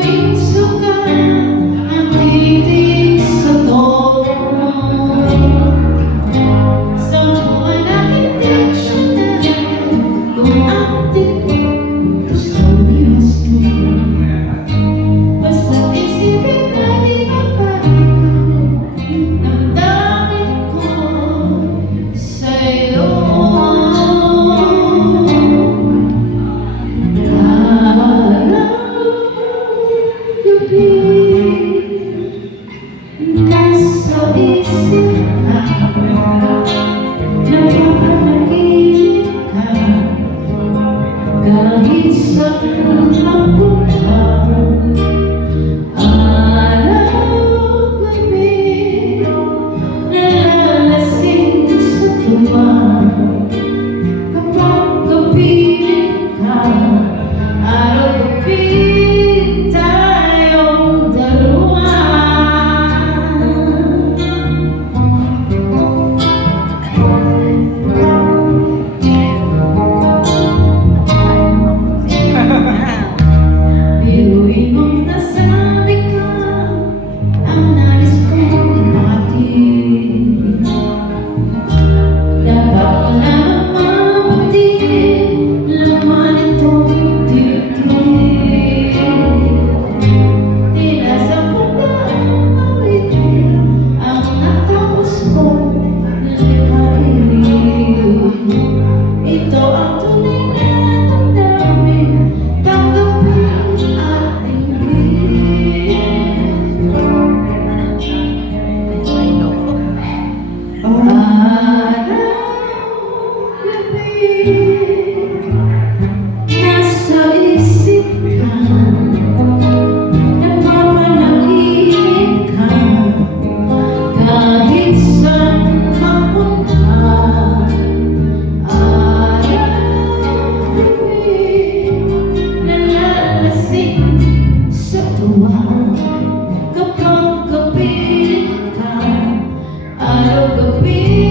tuwing suka ang titig sa tono mo. Sa buwan nakinig siya dahil yung ating gusto gusto. Basta't isipin na di mabago, damdamin ko sa'yo. Nasa isip ka, napapanaginip ka, kahit saan mapunta. Araw-gabi, nalalasing sa tuwa. Kapag kapiling ka, araw-gabi tayong dalawa. Biruin mong nasabi ka ang nais kong ihatid. Dapat mo lamang mabuti laman itong dibdib. Tila sa pagdaan mawitin ang natapos kong likhain. Ito ang tunay na damdamin, tanggapin at inggit. Araw-gabi, nasa isip ka, napapanaginip ka, kahit saan mapunta. Araw-gabi, nalalasing sa tuwa. Kapag kapiling ka, araw-gabi